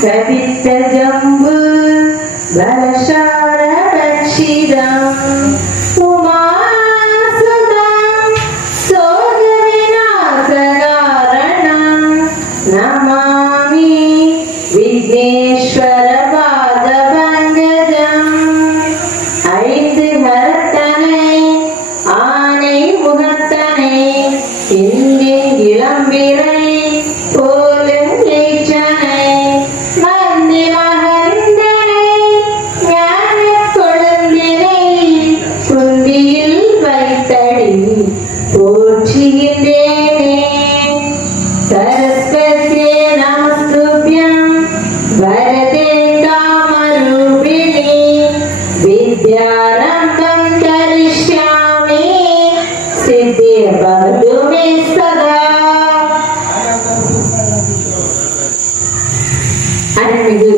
कवित जम्बु बलशार बक्षिदम् उमासुदम् सोगविनाशकारणम् नमामि विघ्नेश्वर पादपङ्कजम् ஐந்து கரத்தனை ஆனை முகத்தனை எங்கின் இளம்பிறை போலும் ஏற்றனை மந்தி மகந்தனை ஞான கொழுந்தினை குந்தியில் வைத்தடி போற்றுகின்றேனே சரஸ்வதியே நமஸ்துப்யம் வரதே காமரூபிணி विद्यारम्भं करिष्यामि सिद्धिर्भवतु मे सदा அருள்மிகு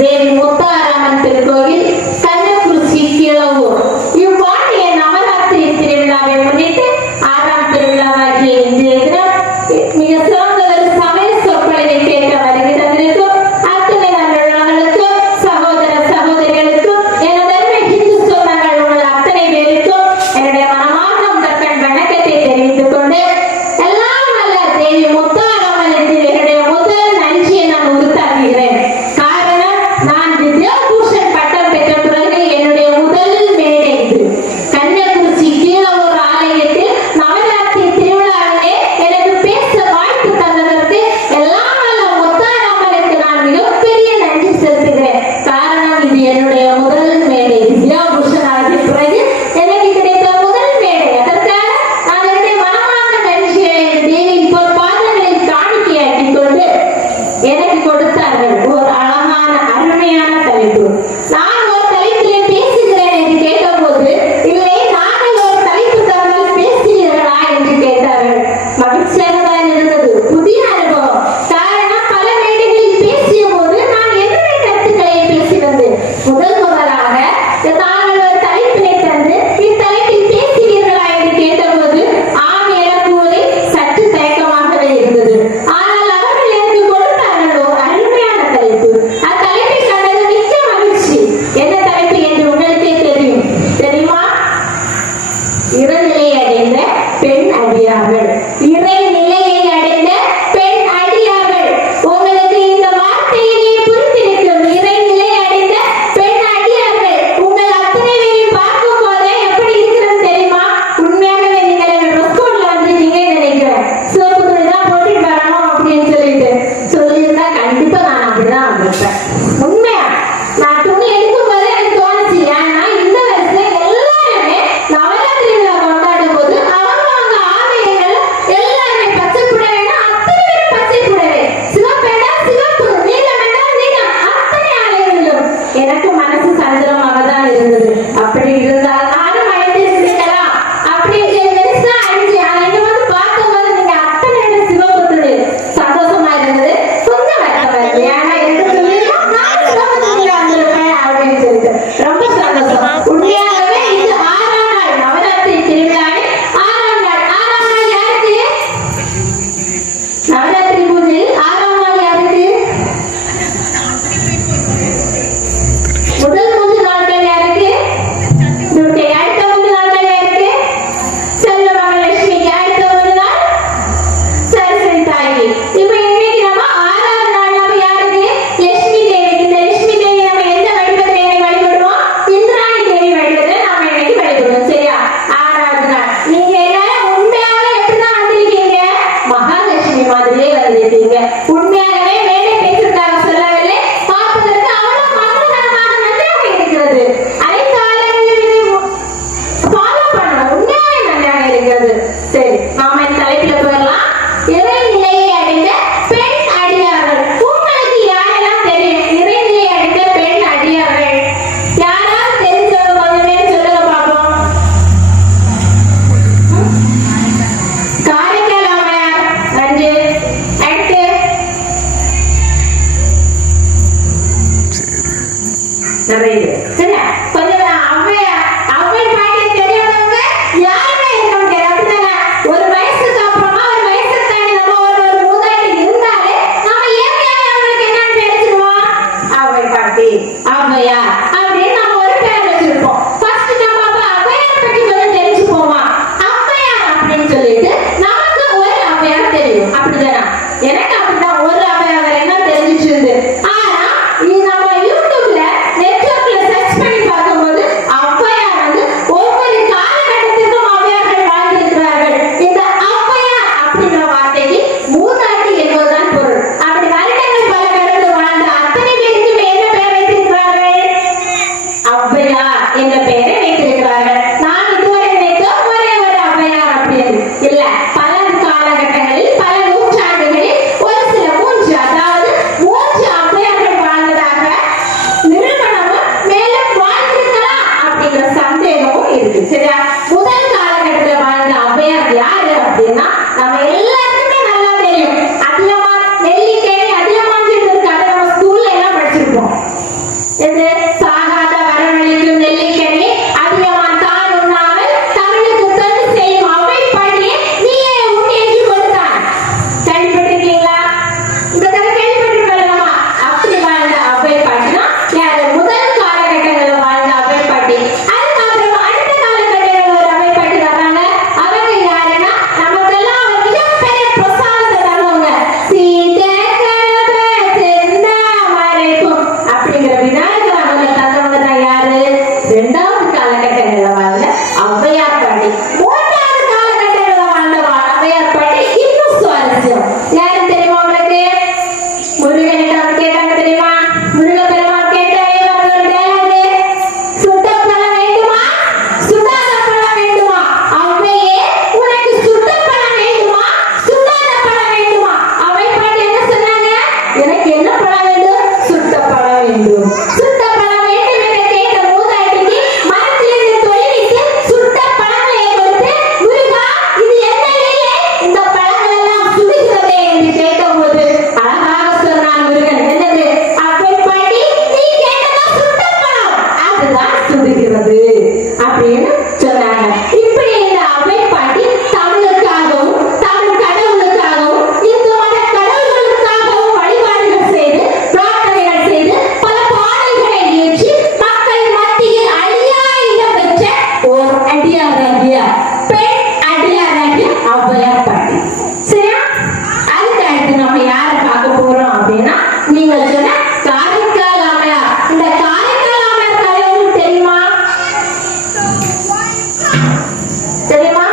தேவி முத்தாரம்மன் திருக்கோயில் கள்ளக்குறிச்சி கிழவூர் இவ்வாண்டிய நவராத்திரி திருவிழாவை முன்னிட்டு 6ஆம் திருவிழாவாகிய இன்றைய தினம் மிக சிறந்த ஒரு சமய சொற்பொழிவை கேட்க வருகை தந்திருக்கும் அத்தனை நல்லுள்ளவர்களுக்கும் சகோதர சகோதரிகளுக்கும் என்னுடைய மனமார்ந்த முதற்கண் வணக்கத்தை தெரிவித்துக் கொண்டு எல்லாம் வல்ல தேவி முத்தாரம்மனுக்கு என்னுடைய முதல் நன்றியை நான் உறுத்தாக்குகிறேன். காரணம், நான் வித்யாபூஷன் பட்டம் பெற்ற பிறகு என்னுடைய முதல் மேடை இது. கள்ளக்குறிச்சி கீழவூர் ஆலயத்தில் நவராத்திரி திருவிழாவிலே எனக்கு பேச வாய்ப்பு தந்ததற்கு எல்லாம் வல்ல முத்தாரம்மனுக்கு நான் மிகப்பெரிய நன்றி செலுத்துகிறேன். காரணம், இது என்னுடைய முதல் மேடை. வித்யாபூஷன் ஆகிய பிறகு எனக்கு கிடைத்த முதல் மேடை. அதற்காக நான் என்னுடைய மனமார்ந்த நன்றியை தேவியின் பாதங்களில் காணிக்கையாக்கிக் கொண்டு எனக்கு கொடுத்தார்கள் ஒரு அழகான அருமையான தலைப்பு. நான் ஒரு தலைப்பிலே பேசுகிறேன் என்று கேட்டபோது, இல்லை நாங்கள் ஒரு தலைப்பு தந்தால் பேசுகிறீர்களா என்று கேட்டார்கள். மகிழ்ச்சியாக தான் இருந்தது, புதிய அனுபவம். காரணம், பல மேடைகளில் பேசிய போது நான் என்னுடைய கருத்துக்களை பேசி வந்தேன். முதலாக நாங்கள் ஒரு தலைப்பினை தந்து இத்தலைப்பில் பேசுவீர்களா என்று கேட்டபோது ஆம் என கூறி சற்று தயக்கமாகவே இருந்தது. ஆனால் அவர்கள் எனக்கு கொடுத்தார்கள் ஒரு அருமையான தலைப்பு. அத்தலைப்பை கண்டது மிக்க மகிழ்ச்சி. என்ன தலைப்பு என்று உங்களுக்கே தெரியுமா? இறைநிலை அடைந்த பெண் அடியார்கள். இறைநிலையை அடைந்த பெண் அடியார்கள். உங்களுக்கு இந்த வார்த்தையிலே புரிந்திருக்கும். இறைநிலை அடைந்த பெண் அடியார்கள். உங்கள் அத்தனை பேரையும் பார்க்கும் போதே எப்படி இருக்கிறது தெரியுமா? உண்மையாகவே நீங்கள் ட்ரெஸ் கோட்ல வந்துட்டீங்க நினைக்கிறேன். சிவப்பு துணி தான் போட்டுட்டு வரணும் அப்படின்னு சொல்லியிருந்தா கண்டிப்பா நான் அப்படிதான் வந்திருப்பேன். உண்மையா நான் துணி எடுக்கும் போது எனக்கு தோணுச்சு, ஏன்னா இந்த வயசுல எல்லாருமே நவராத்திரி விழா கொண்டாடும் போது அவங்க ஆலயங்கள் எல்லாருமே பச்சை புடவைன்னா அத்தனை பேரும் பச்சை புடவை, சிவப்பேடா சிவப்பு, நீலமேடா நீலம், அத்தனை ஆலயங்களும். எனக்கு மனசு சஞ்சலமாக தான் இருந்தது. அப்படி இருந்தால் நானும் அழைத்திருக்கலாம் அப்படின்னு பெருசா அழிஞ்சு இங்க வந்து பார்க்கும்போது நீங்க அத்தனை பேரும் சிவப்பு துணி சந்தோஷமா இருந்தது. கொஞ்சம் வருத்தம் வருது, ஏன்னா எனக்கு சொல்லிருக்கோம் நான் சிவப்பு துணியில வந்திருப்பேன் அப்படின்னு சொல்லிட்டு ரொம்ப சந்தோஷம். உண்மையாகவே இது 6ஆம் நாள் நவராத்திரி திருவிழாவில் 6ஆம் நாள். 6ஆம் நாள் யாருக்கு? நவராத்திரி பூஜையில் 6ஆம் நாள் யாருக்கு? முதல் 3 நாட்கள் யாருக்கு? துர்க்கை. அடுத்த 3 நாட்கள் யாருக்கு? செல்வ மகாலட்சுமிக்கு. அடுத்த 3 நாள் சரஸ்வதி தாய்க்கு. இப்போ இன்னைக்கு நம்ம 6ஆம் நாள் நம்ம யாருக்கு? லட்சுமி தேவிக்கு. இந்த லட்சுமி தேவி நம்ம எந்த வடிவத்தை வழிபடுவோம்? இந்திராணி தேவி வடிவத்தை நாம இன்னைக்கு வழிபடுவோம். சரியா? 6ஆவது நாள். நீங்க எல்லாரும் உண்மையாவே எப்படிதான் வந்திருக்கீங்க? மகாலட்சுமி மாதிரியே வந்திருக்கீங்க. உண்மையாகவே மேடை பேசுறதாக சொல்லவில்லை, பார்ப்பதற்கு அவ்வளவு மங்களகரமாக நன்றாக இருக்கிறது. அனைத்து ஆலயங்களிலும் ஃபாலோ பண்ணணும். உண்மையாவே நன்றாக இருக்கிறது. சரி, நாம இந்த தலைப்புல போயிடலாம். இறைநிலையை அடைந்த பெண் அடியார்கள். உங்களுக்கு யாரெல்லாம் தெரியும் இறைநிலையை அடைந்த பெண் அடியார்கள்? யாராவது தெரிஞ்சவங்க கொஞ்சம் பேர் சொல்லுங்க பாப்போம். காரைக்கால் அம்மையார் 2. அடுத்து நிறைய சரியா? கொஞ்சம் அவ்வை பாட்டியை தெரியாதவங்க யாருமே இருக்க முடியாது. அப்படிதானே? ஒரு வயசுக்கு அப்புறமா ஒரு வயசுக்கு தாண்டி நம்ம ஒரு மூதாட்டி இருந்தாலே நம்ம இயற்கையாவே அவங்களுக்கு என்னன்னு நினைச்சிருவோம்? இருந்துச்சு. ஆனா இது நம்ம யூடியூப்ல நெட்வொர்க்ல சர்ச் பண்ணி பார்க்கும்போது ஔவையார் வந்து ஒவ்வொரு காலகட்டத்திற்கும் ஔவையார்கள் வாழ்ந்திருக்கிறார்கள். இந்த ஔவையார் அப்படின்ற வார்த்தைக்கு மூதாட்டி என்பதுதான் பொருள். அப்படி வருடங்கள் பல கடந்து வாழ்ந்த அத்தனை பேருக்குமே என்ன பெயர் வைத்திருக்கிறார்கள்? ஔவையார் என்ற பெயரை வைத்திருக்கிறார்கள். நான் இதுவரை நினைத்த ஒரே ஒரு ஔவையார் அப்படின்னு இல்ல, பல காலகட்டங்களில் பல நூற்றாண்டுகளில் ஒரு சில மூன்று, அதாவது மூன்று ஔவையார்கள் வாழ்ந்ததாக நிறுவனமும் மேலும் வாழ்ந்திருக்கலாம் அப்படிங்கிற சந்தேகமும் இருக்கு. சரியா? முதல் காலகட்டத்தில் வாழ்ந்த ஔவையார் யாரு அப்படின்னா நம்ம எல்லாருக்குமே நல்லா தெரியும். அதியமான் நெல்லிக்கனி அதியமான் இருக்கு. அதை நம்ம ஸ்கூல்ல எல்லாம் படிச்சிருப்போம். இது சாகாத வரவழைக்கும் நெல்லிக்கனி அதியமான் தான் உண்ணாமல் தமிழுக்கு தொண்டு செய்யும் அவை பாடியே நீயே உண்ணி என்று கொடுத்தான். கேள்விப்பட்டிருக்கீங்களா? இந்த கதை கேள்விப்பட்டிருக்கலாமா? அப்படி வாழ்ந்த அவை பாட்டினா யாரு? முதல் காலகட்டங்களில் வாழ்ந்த அவை பாட்டி. அதுக்கப்புறம் அடுத்த காலகட்டங்களில் ஒரு அவை பாட்டி வர்றாங்க. அவங்க யாருன்னா நமக்கெல்லாம் ஒரு மிகப்பெரிய பிரசாதத்தை தருவாங்க. சீதை கலப செந்தாமரைக்கும் அப்படிங்கிற விநாயகர் அவங்க தந்தவங்க தான் யாரு? இரண்டாவது காலகட்டங்களில் வாழ்ந்த ஔவையார் பாட்டி. மூன்றாவது காலகட்டங்களில் வாழ்ந்த ஔவையார் பாட்டி இன்னும் சுவாரஸ்யம். யாரு தெரியுமா உங்களுக்கு? முருகனிடம் கேட்டாங்க தெரியுமா? முருகப்பெருமான் கேட்டாரே ஒரு டயலாக், சுட்ட பழம் வேண்டுமா சுடாத பழம் வேண்டுமா? ஔவையே உனக்கு சுட்ட பழம் வேண்டுமா சுடாத பழம் வேண்டுமா? அவை பாட்டி என்ன சொன்னாங்க? எனக்கு என்ன பழம் வேண்டும்? சுட்ட பழம் வேண்டும். சுட்ட பழம் வேண்டும் என்று கேட்ட மூதாட்டிக்கு மரத்திலிருந்து தொழிலிட்டு சுட்ட பழங்களை கொடுத்து, முருகா இது என்ன லீலை? இந்த பழங்கள் எல்லாம் சுடுகிறதே என்று கேட்டபோது அழகாக சொன்னான் முருகன். என்னது? அவை பாட்டி நீ கேட்டதா சுட்ட பழம், அதுதான் சுடுகிறது அப்படின்னு சொன்னாங்க. இப்படி இந்த அவை பாட்டி தமிழுக்காகவும் தமிழ் கடவுளுக்காகவும் இந்து மத கடவுள்களுக்காகவும் வழிபாடுகள் செய்து பிரார்த்தனைகள் செய்து பல பாடல்களை இயற்றி மக்கள் மத்தியில் அழியா இடம் பெற்ற ஓர் அடியாராகிய பெண் அடியாராகிய ஔவையார் பாட்டி. சரியா? அதுக்கு அடுத்து நம்ம யாரை பார்க்க போறோம் அப்படின்னா நீங்கள் சொன்ன காரைக்கால் அம்மையார். இந்த காரைக்கால் அம்மையார் கதை உங்களுக்கு தெரியுமா? தெரியுமா?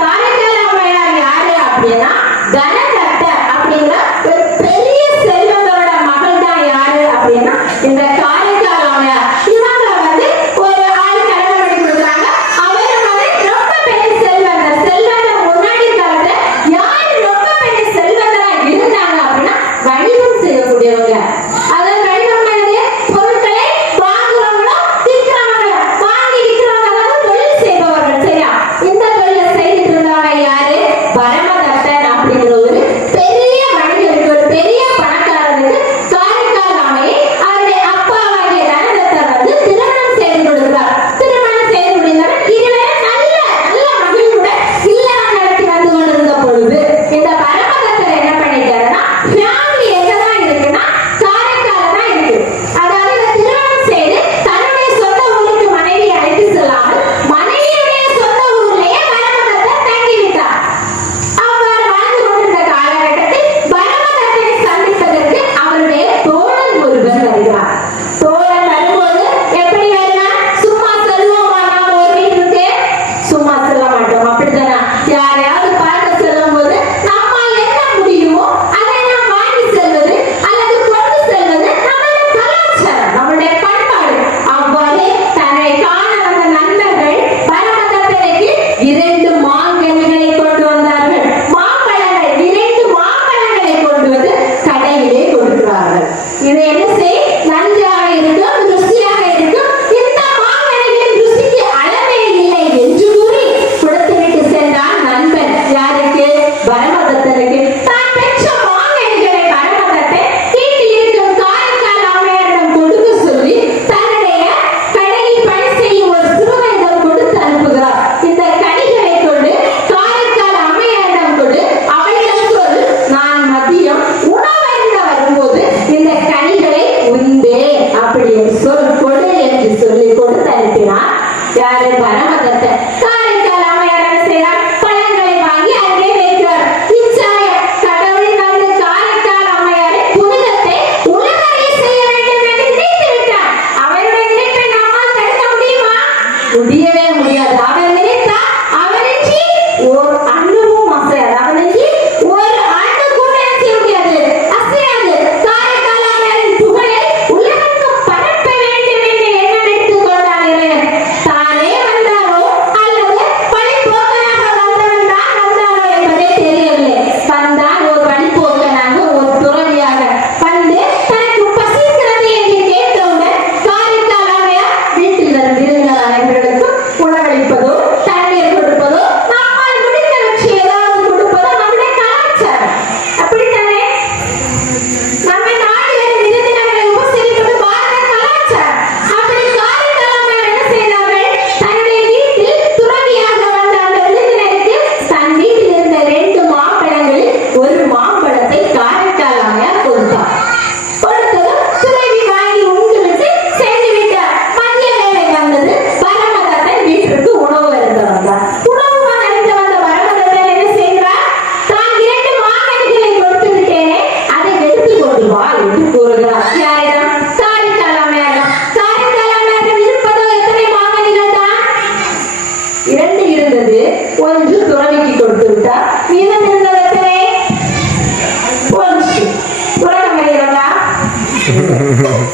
காரைக்கால் அம்மையார் யாரு அப்படின்னா கனகட்ட அப்படிங்கிற ஒரு பெரிய செல்வந்தரோட மகள் தான். யாரு அப்படின்னா இந்த காரைக்கால் அம்மையார். இவங்க வந்து ஒரு ஆள் கல்யாணம் பண்ணி கொடுக்குறாங்க. அவரும் வந்து ரொம்ப பெரிய செல்வந்தர். செல்வந்தர் முன்னாடி காலத்துல யாரு ரொம்ப பெரிய செல்வந்தரா இருந்தாங்க அப்படின்னா வணிகம் செய்யக்கூடியவங்க. அதாவது வணிகம் என்னது? பொருட்களை வாங்குறவங்களோ விற்கிறவங்களோ, வாங்கி விற்கிறவங்க, அதாவது தொழில் செய்பவர்கள். சரியா? இந்த தொழிலை செய்துட்டு இருந்தவங்க யாரு? பரமதத்தன் அப்படிங்கிற ஒரு பெரிய மனிதருக்கு, ஒரு பெரிய பணக்காரருக்கு காரைக்கால் அம்மையை அவருடைய அப்பாவாகிய தனதத்தர் வந்து திருமணம் செய்து கொடுக்கிறார். திருமணம் செய்து முடிந்தவர் இருவரும் நல்ல நல்ல மகிழ்வுடன் இல்லறம் நடத்தி வந்து கொண்டிருந்த பொழுது இந்த பரமதத்தர் என்ன பண்ணிட்டாருன்னா, ஃபேமிலி எங்கதான் இருக்குன்னா காரைக்கால தான் இருக்கு. அதாவது இந்த திருமணம் செய்து தன்னுடைய சொந்த ஊருக்கு மனைவி அழைத்து செல்லாமல் மனைவியுடைய சொந்த ஊர்லயே பரமதத்தர் தங்கிவிட்டார். அவ்வாறு வாழ்ந்து கொண்டிருந்த காலகட்டத்தில் பரமதத்தனை சந்திப்பதற்கு அவருடைய தோழன் ஒருவர் வருகிறார். தோழன் வரும்போது எப்படி வருகிறார்? சும்மா செல்வோமா? நாம் ஒரு வீட்டுக்கு சும்மா செல்ல மாட்டோம். அப்படித்தானே? யாரையாவது பார்க்க செல்லும் போது நம்மால் என்ன முடியுமோ அதை நாம் வாங்கி செல்வது அல்லது கொண்டு செல்வது நம்முடைய கலாச்சாரம், நம்முடைய பண்பாடு. அவ்வாறு தன்னை காண வந்த நண்பர்கள் பரமதத்தனுக்கு 2 மாங்கனிகளை கொண்டு வந்தார்கள். மாம்பழங்கள், 2 மாம்பழங்களை கொண்டு வந்து கடையிலே கொடுக்கிறார்கள். இது என்ன செய்? நன்றாக இருக்கும், ருசியாக இருக்கும். இந்த மாங்கனிகளின் ருசிக்கு அளவே இல்லை என்று கூறி கொடுத்துவிட்டு சென்றான் நண்பன். யாருக்கு? பரமதத்தனுக்கு. தான் பெற்ற மாங்கனிகளை பரமதத்தன் வீட்டில் இருக்கும் காரைக்கால் அம்மையாரிடம் கொடுக்க சொல்லி தன்னுடைய கடையில் பணி செய்யும் ஒரு சிறுவனிடம் கொடுத்து அனுப்புகிறார். இந்த கனிகளை கொண்டு காரைக்கால் அம்மையாரிடம் கொடு, அவளிடம் சொல், நான் மதியம் உணவருந்த வரும்போது இந்த கனிகளை உண்டேன் அப்படின்னு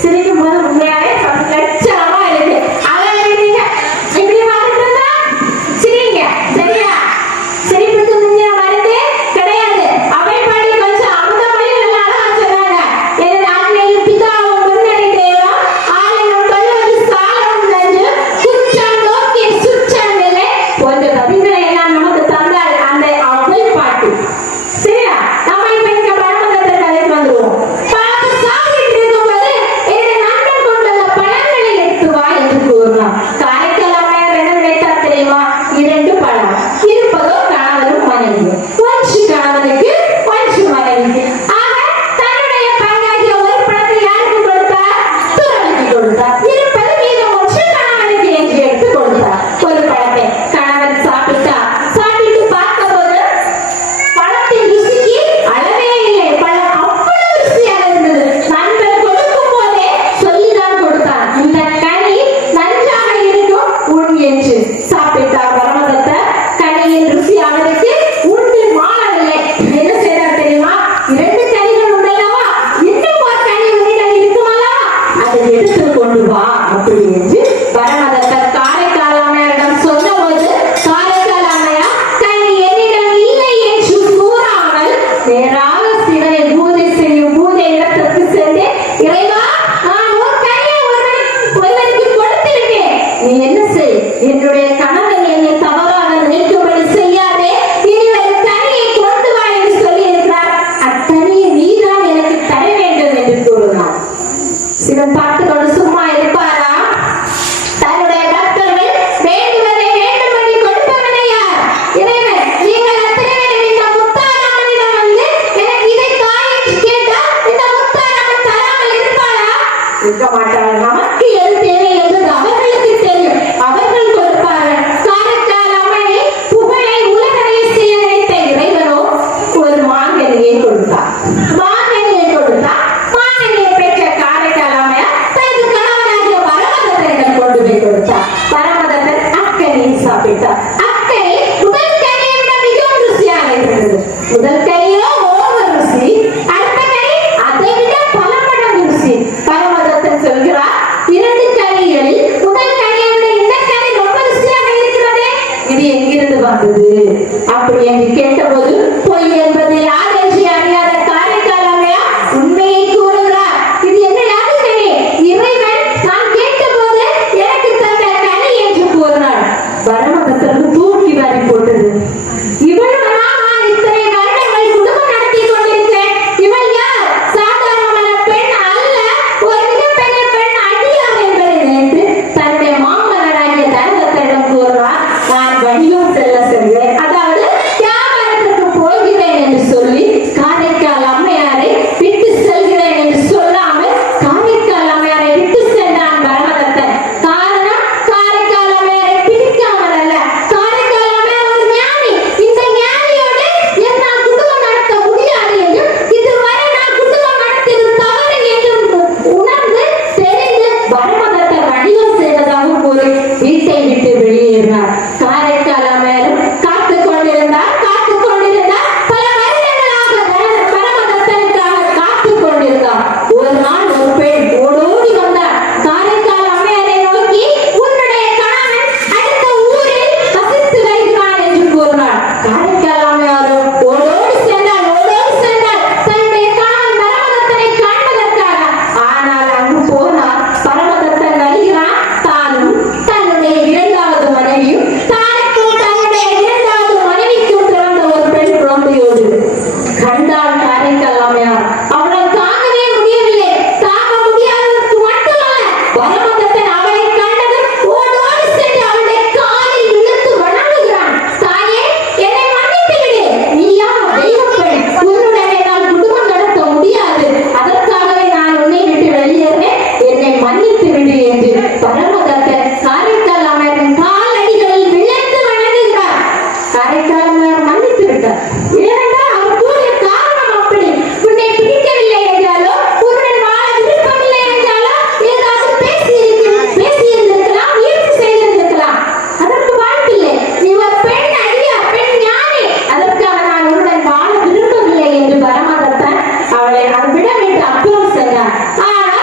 சிரிக்கும் போது உண்மையாவே லட்சணமா இருக்கு. அழகா இருக்கீங்க. இப்படி பார்த்துட்டு இருந்தா சிரிங்க. சரியா? சிரிப்புக்கு முந்தின மருந்து கிடையாது. அவைப்படி கொஞ்சம் அமுதமொழி நல்லா அழகா சொன்னாங்க. எனது அன்னையும் பிதாவும் முன்னணி தேவம் ஆலயம் கொள்வது சாலம் நஞ்சு குற்றம் நோக்கி சுற்றம் நிலை போன்ற பதில்களை எல்லாம் நமக்கு தந்தார் அந்த அவை பாட்டு. சரியா? நம்ம இப்ப இங்க பரமதத்தை கதைக்கு வந்துருவோம். பார்த்து சாப்பிட்டு இருக்கும்போது என்னுடைய நண்பன் கொண்டுள்ள பழங்களை எடுத்து வா என்று கூறினான். காரைக்கால் அம்மையார் என்ன நினைத்தார் தெரியுமா? 2 பழம் இருப்பதோ கணவரும் மனைவியும். ஒன்று கணவனுக்கு ஒன்று மனைவிக்கு. ஆக தன்னுடைய பங்காகிய ஒரு பழத்தை யாருக்கு கொடுத்தார்? துறவிக்கு கொடுத்தார். இருப்பது மீதம் ஒன்று கணவனுக்கு என்று எடுத்து கொடுத்தார். ஒரு பழத்தை கணவன் சாப்பிட்டார். சாப்பிட்டு பார்த்தபோது பழத்தின் ருசிக்கு அளவே இல்லை. பழம் அவ்வளவு ருசியாக இருந்தது. நண்பன் கொடுக்கும் போதே சொல்லிதான் கொடுத்தான், இந்த கனி நன்றாக இருக்கும் உண் என்று. சாப்பிட்டார் பரமதத்தர். கனியின் ருசி அவருக்கு உண்டு மாறவில்லை. என்ன செய்தார் தெரியுமா? 2 கனிகள் உண்டல்லவா, இன்னும் ஒரு கனி உன்னிடம் இருக்குமல்லவா, அதை எடுத்து கொண்டு வா அப்படி என்று பரமதத்தர் காரைக்கால் அம்மையாரிடம் சொன்னபோது காரைக்கால் அம்மையார் கனி என்னிடம் இல்லை என்று கூறாமல் நேராக சிவனை பூஜை செய்யும் பூஜை இடத்திற்கு சென்று, இறைவா, நான் ஒரு கனியை ஒருவனுக்கு கொடுத்து விட்டேன். நீ என்ன செய்? என்னுடைய கணவன் என்னை தவறாக நினைக்கும்படி செய்யாதே. இனி ஒரு கனியை கொண்டு வா என்று சொல்லி இருக்கிறார். அக்கனியை நீதான் எனக்கு தர வேண்டும் என்று கூறினார். சிவன் பார்த்து கொண்டு சும்மா இருப்பாரா? தன்னுடைய பக்தர்கள் வேண்டுவதை வேண்டும்படி கொடுப்பவனே யார்? இறைவன், நீங்கள் அத்தனை பேரும் இந்த முத்தாராமனிடம் வந்து எனக்கு இதை தா என்று கேட்டால் இந்த முத்தாராமன் தராமல் இருப்பாரா? இருக்க மாட்டார். நமக்கு எது தேவை என்பது அவர்களுக்கு தெரியும். அவர்கள் கொடுப்பார்கள். காரைக்கால் அம்மையை புகழை உலகறிய செய்ய நினைத்த இறைவனோ ஒரு மாங்கனியை கொடுத்தார். மாங்கனியை கொடுத்தார். மாங்கனியை பெற்ற காரைக்கால் அம்மையார் தனது கணவனாகிய பரமதத்தரிடம் கொண்டு போய் கொடுத்தார். பரமதத்தர் அக்கனியை சாப்பிட்டார். அக்கனி முதல் கனியை விட மிகவும் ருசியாக இருந்தது. முதல் கனியோ ஓவர் ருசி, அடுத்த கனி அதை விட பல மடங்கு ருசி. பரமதத்தர் சொல்கிறார், 2 கனிகளில் முதல் கனியை விட இந்த கனி ரொம்ப ருசியாக இருக்கிறதே, இது எங்கிருந்து வந்தது அப்படி என்று கேட்டபோது பொய் என்பது யார் என்று அறியாத காரைக்கால் அம்மையார் உண்மையை கூறுகிறார். இது என்ன யாது கனி? இறைவன் நான் கேட்டபோது எனக்கு தந்த கனி என்று கூறினார். பரமதத்தருக்கு தூக்கி வாரி போட்டது. இவளுடனா நான் இத்தனை வருடங்கள் குடும்பம் நடத்தி கொண்டிருக்கிறேன். இவள் யார்? சாதாரணமான பெண் அல்ல, ஒரு மிகப்பெரிய பெண் அடியார் என்பதை நினைத்து தன்னுடைய மாமன்னராகிய தனதத்தரிடம் கூறுவார், நான் வணிகம் செல்கிறேன், அதாவது வியாபாரத்துக்கு போகிறேன் என்று சொல்லி காரைக்கால் அம்மையாரை விட்டு செல்கிறேன் என்று சொல்லாமல் காரைக்கால் அம்மையாரை விட்டு சென்றான் பரமதத்தன். காரணம், காரைக்கால் அம்மையாரை பிடிக்காமல் அல்ல. காரைக்கால் அம்மையார் ஒரு ஞானி. இந்த ஞானியோடு என்னால் குடும்பம் நடத்த முடியாது என்றும் இதுவரை நான் குடும்பம் நடத்தியது தவறு என்றும் உணர்ந்து தெரிந்து பரமதத்தர் வணிகம் செய்ததாக கூறி வீட்டை விட்டு வெளியேறினார். காரைக்கால் அம்மையாரும் காத்துக் கொண்டிருந்தார். பல வருடங்களாக பரமதத்தனுக்காக காத்துக் கொண்டிருந்தார். ஒரு நாள் ஒரு பெண் ஓடோடி வந்தார். காரைக்கால் அம்மையாரை நோக்கி, உன்னுடைய கணவன் அடுத்த ஊரில் வசித்து வருகிறான் என்று கூறினார். காரைக்கால் அம்மையாரும் ஓடோடி சென்றார். தன்னுடைய கணவன் பரமதத்தனை காண்பதற்காக. ஆனால் அங்கு போனார். பரமதத்தன் வருகிறான். தானும் தன்னுடைய 2வது மனைவியும், தனக்கும் தன்னுடைய 2வது மனைவிக்கும் பிறந்த ஒரு பெண் குழந்தையோடு கண்டாள் காரைக்கால் அம்மையார். அவளால் தாங்கவே முடியவில்லை. தாங்க முடியாததற்கு மட்டுமல்ல, பரமதத்தன் அவளை கண்டதும் ஓடோடி சென்று அவளுடைய காலில் விழுந்து வணங்குகிறான். தாயே, என்னை மன்னித்து விடு. நீயா தெய்வப் பெண். உன்னுடன் என்னால் குடும்பம் நடத்த முடியாது. அதற்காகவே நான் உன்னை விட்டு வெளியேறினேன். என்னை மன்னித்து விடு என்று பரமதத்தன் காரைக்கால் அம்மையாரின் காலடிகளில் விழுந்து வணங்குகிறார். காரைக்கால் அம்மையார் மன்னித்து விட்டார். ஏனென்றால் அவர் கூறிய காரணம் அப்படி. உன்னை பிடிக்கவில்லை என்றாலோ, உன்னுடன் வாழ விருப்பமில்லை என்றாலோ ஏதாவது பேசியிருந்திருக்கலாம், முயற்சி செய்திருந்திருக்கலாம். அதற்கு வாய்ப்பில்லை. நீ ஒரு பெண் அடியார், பெண் ஞானி. அதற்காக நான் உன்னுடன் வாழ விரும்பவில்லை என்று பரமதத்தன் அவளை விடவிட்டு அப்புறம் சென்றார். ஆனால்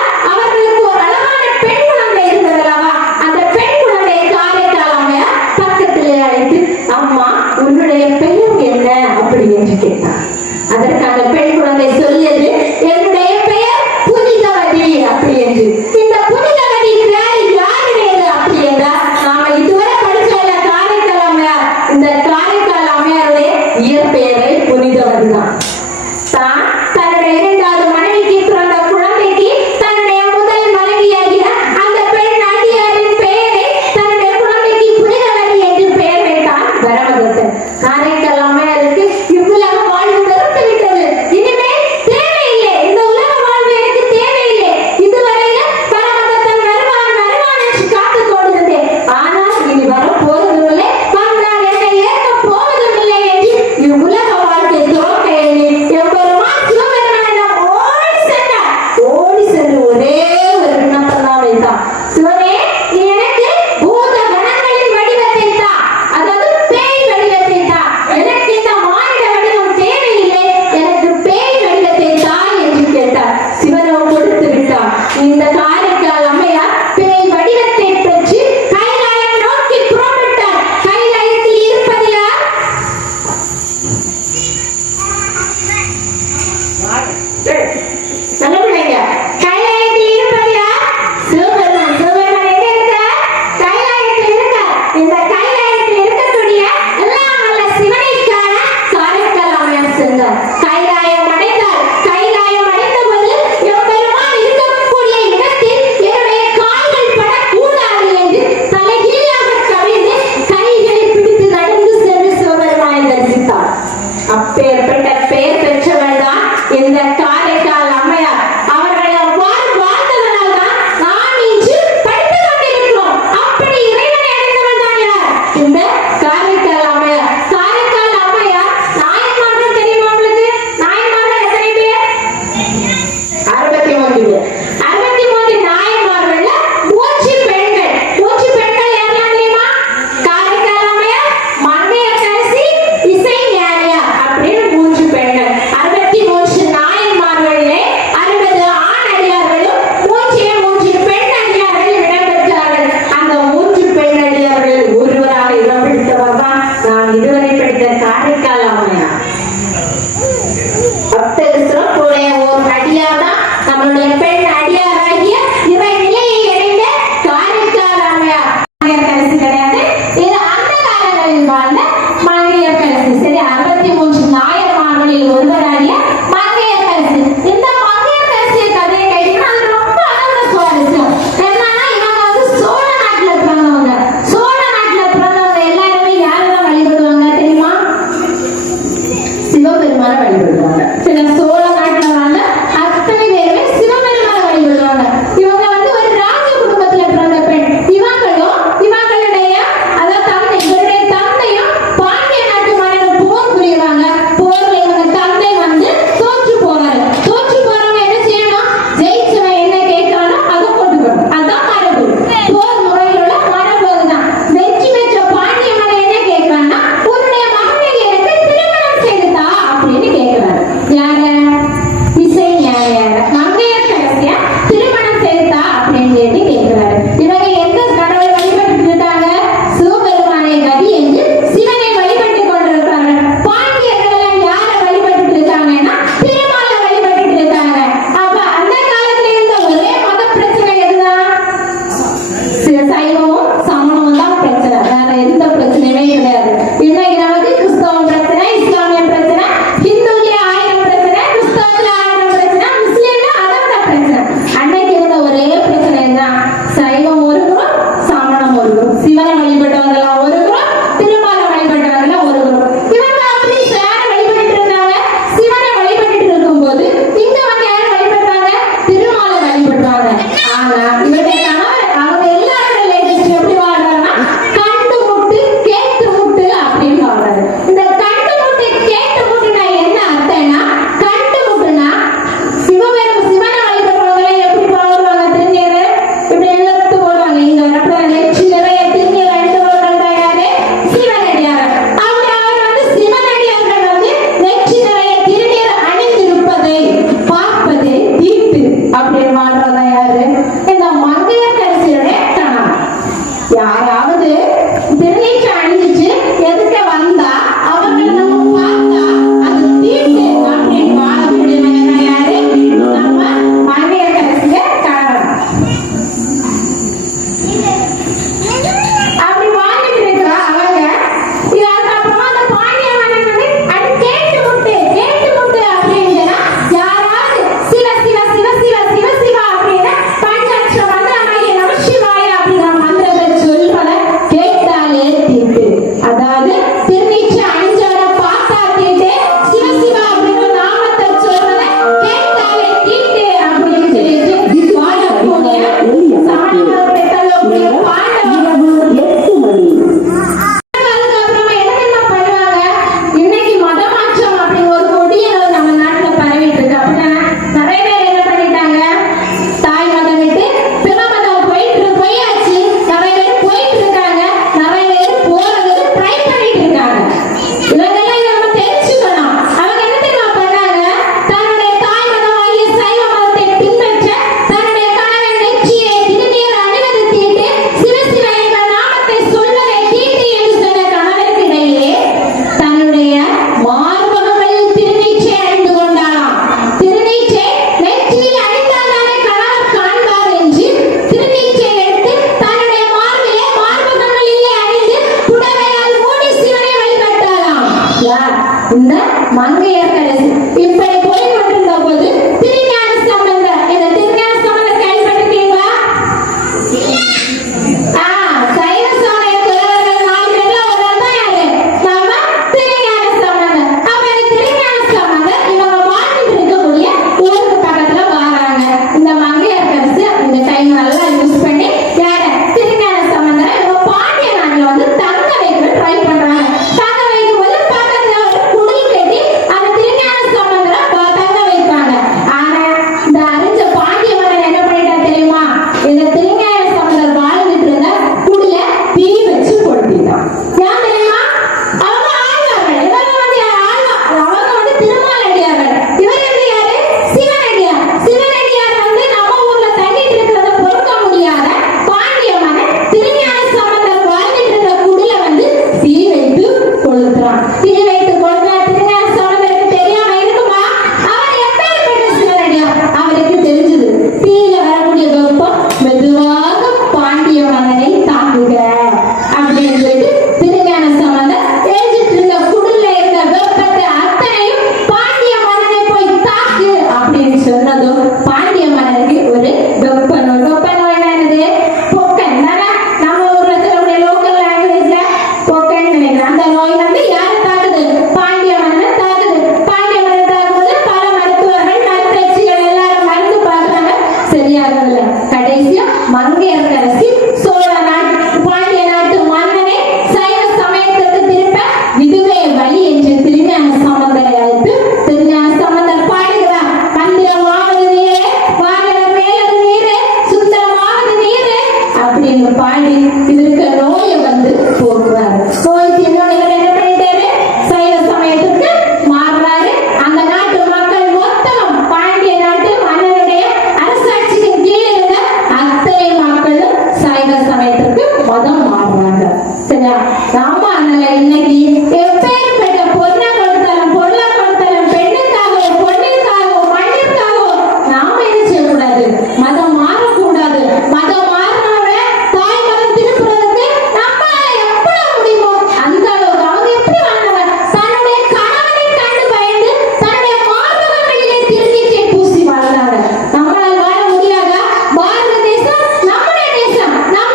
அரசி சோழ நாட்டு பாண்டிய நாட்டு மன்னனை சைவ சமயத்துக்கு திருப்ப இதுவே வழி என்று திருஞான சம்பந்தரை அழைத்து திருஞான சம்பந்தர் பாடுகிறார். மந்திரமாவது நீரே, வாகனம் மேலது நீரே, சுந்தரமாவது நீரே அப்படின்னு பாடி இதற்கு நோயை வந்து போடுறாரு. நோய் இன்னொன்று என்ன பண்ணிட்டாரு, சைவ சமயத்துக்கு மாறுறாரு. அந்த நாட்டு மக்கள் மொத்தம் பாண்டிய நாட்டு மன்னனுடைய அரசாட்சியின் கீழ் இருந்த அத்தனை மக்களும் சைவ சமயத்திற்கு மதம் மாறுறாங்க. சரியா? நம்ம அதனால இன்னைக்கு எப்பேற்பட்ட பொண்ணை கொடுத்தாலும் பொருளை கொடுத்தாலும் பெண்ணுக்காகவும் பொண்ணுக்காகவும் மண்ணிற்காகவும் நாம என்ன செய்யக்கூடாது, மதம் மாறக்கூடாது. மதம் மாறினவங்க தாய் மதம் திருப்புறதுக்கு நம்மளால எவ்வளவு முடியுமோ அந்த அளவுக்கு அவங்க எப்படி வாழ்ந்தவங்க, தன்னுடைய கணவனை கண்டு பயந்து தன்னுடைய மார்பகங்களிலே திருநீற்றை பூசி வாழ்ந்தாங்க. நம்மளால் வாழ முடியாதா? பாரத தேசம் நம்முடைய தேசம். நம்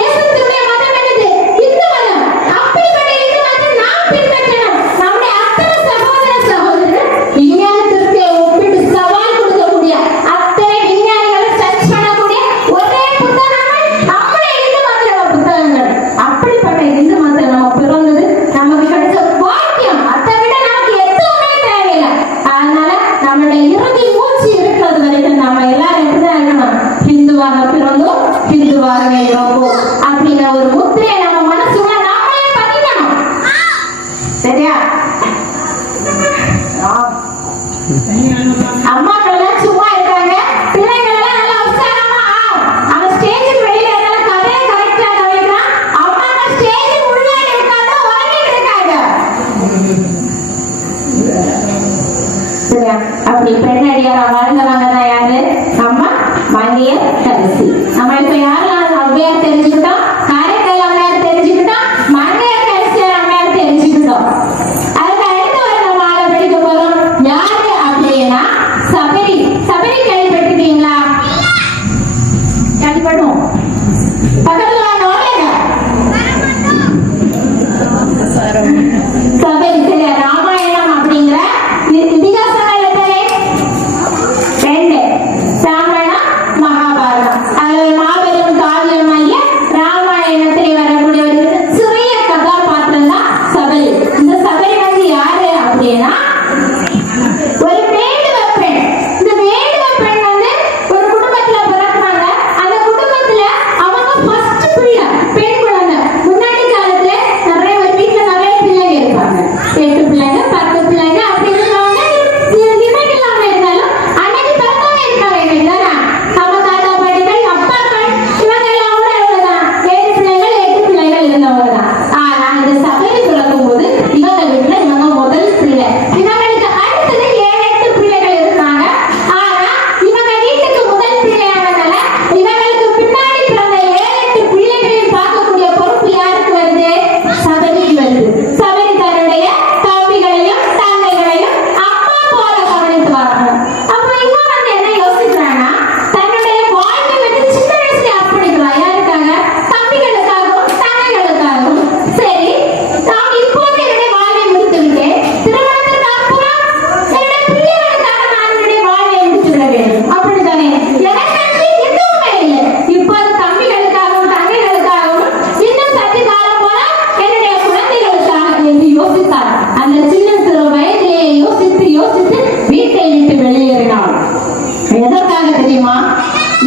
தேசத்தினுடைய மதம் என்னது? இந்து மதம். அப்படிப்பட்ட இந்து மதத்தை நாம் பின்பற்றணும். நம்முடைய அத்தனை சகோதரர் விஞ்ஞானத்திற்கு ஒப்பிட்டு சவால் கொடுக்கக்கூடிய அத்தனை விஞ்ஞானிகளை சர்ச் பண்ணக்கூடிய ஒரே புத்தகங்கள் நம்முடைய இந்து மதத்தோட புத்தகங்கள். அப்படிப்பட்ட இந்து மதத்தை நம்ம பிறந்தது நமக்கு கிடைச்ச பாக்கியம். அதை விட நமக்கு எதுவுமே தேவையில்லை. அதனால நம்மளுடைய இறுதி மூச்சு இருக்கிறது வரைக்கும் நம்ம எல்லாரும் எப்படிதான் இருக்கணும், ஹிந்துவாக பிறந்தோம், ஹிந்துவாகவே இருப்போம் அப்படிங்கிற ஒரு முத்திரையை நம்ம மனசுக்குள்ள நாமளே பதிக்கணும். சரியா? அம்மாக்கள் எல்லாம் சும்மா இருக்காங்க, பிள்ளைகள் எல்லாம் நல்லா உற்சாகமா அவன் ஸ்டேஜுக்கு வெளியில இருந்தாலும் கதையை கரெக்டா கவனிக்கிறான். அம்மாங்க ஸ்டேஜுக்கு உள்ள இருக்காங்க, உறங்கிட்டு இருக்காங்க. சரியா? அப்படி பெண்ணடியாரா வாழ்ந்தவங்க தான் யாரு? அம்மா மங்கைய கரிசி. நம்ம இப்ப யாரெல்லாம் அவ்வையார் தெரிஞ்சுக்கிட்டோம், காரைக்கால் அம்மையார் தெரிஞ்சுக்கிட்டோம், மங்கைய கரிசியார் அம்மையார் தெரிஞ்சுக்கிட்டோம். அதுக்கு அடுத்து வர நம்ம ஆளை படிக்க போறோம். யாரு அப்படின்னா சபரி. சபரி கேள்விப்பட்டிருக்கீங்களா? கேள்விப்பட்டோம். பக்கத்துல நோடுங்க சபரி. சரியா? ராமாயணம் அப்படிங்கிற இதிகாசங்கள் எத்தனை? 2. ராமாயணம், மகாபாரதம். அது மாபெரும் காவியமாகிய ராமாயணத்தில் வரக்கூடிய ஒரு சிறிய கதாபாத்திரம் தான் சபரி. இந்த சபரி வந்து யாரு அப்படின்னா ஒரு வேடுவ பெண். இந்த வேடுவ பெண் வந்து ஒரு குடும்பத்துல பிறக்குறாங்க. அந்த குடும்பத்துல அவங்க ஃபர்ஸ்ட் பிள்ளை, பெண் குழந்தை. முன்னாடி காலத்துல நிறைய ஒரு வீட்டுல நிறைய பிள்ளைங்க இருப்பாங்க, 8 பிள்ளைங்க 10 பிள்ளைங்க அப்படி இருந்தவங்க இமைகள் இல்லாம இருந்தாலும் அன்னைக்கு பிறந்தவங்க இருக்காங்க. இல்லைன்னா நம்ம தாத்தா பாட்டிகள் அப்பாக்கள் இவங்க எல்லாம் கூட எவ்வளவுதான் 7 பிள்ளைகள் 8 பிள்ளைகள் இருந்தவங்க தான். ஆனா இந்த சபரி பிறக்கும் போது இவங்க வீட்டுல இவங்க முதல் பிள்ளை. இவங்களுக்கு அடுத்தது 7-8 பிள்ளைகள் இருந்தாங்க. ஆனா இவங்க வீட்டுக்கு முதல் பிள்ளையானதால இவங்களுக்கு பின்னாடி பிறந்த 7-8 பிள்ளைகளையும் பார்க்கக்கூடிய பொறுப்பு யாருக்கு வருது? சபரிக்கு வருது. சபரி தன்னுடைய தம்பிகளையும் தங்கைகளையும் அம்மா போல கவனித்து வரணும். அப்ப இவன் வந்து என்ன யோசிக்கிறான்னா, தன்னுடைய வாழ்க்கை வந்து சின்ன வயசுல அர்ப்பணிக்கிறா. யாருக்காக? தம்பிகளுக்காகவும் தங்கைகளுக்காகவும். சரி, நான் இப்போது என்னுடைய வாழ்வை முடித்து விட்டேன், திருமணத்திற்கு அப்புறம் என்னுடைய பிள்ளைகளுக்காக நான் என்னுடைய வாழ்வை முடித்து விட வேண்டும். அப்படித்தானே? எனக்கு எதுவுமே இல்லை. இப்போது தம்பிகளுக்காகவும் தங்கைகளுக்காகவும் இன்னும் சற்று காலம் போல என்னுடைய குழந்தைகளுக்காக என்று யோசித்தார். அந்த சின்ன சிறு வயதிலேயே யோசித்து யோசித்து வீட்டை விட்டு வெளியேறினார். எதற்காக தெரியுமா?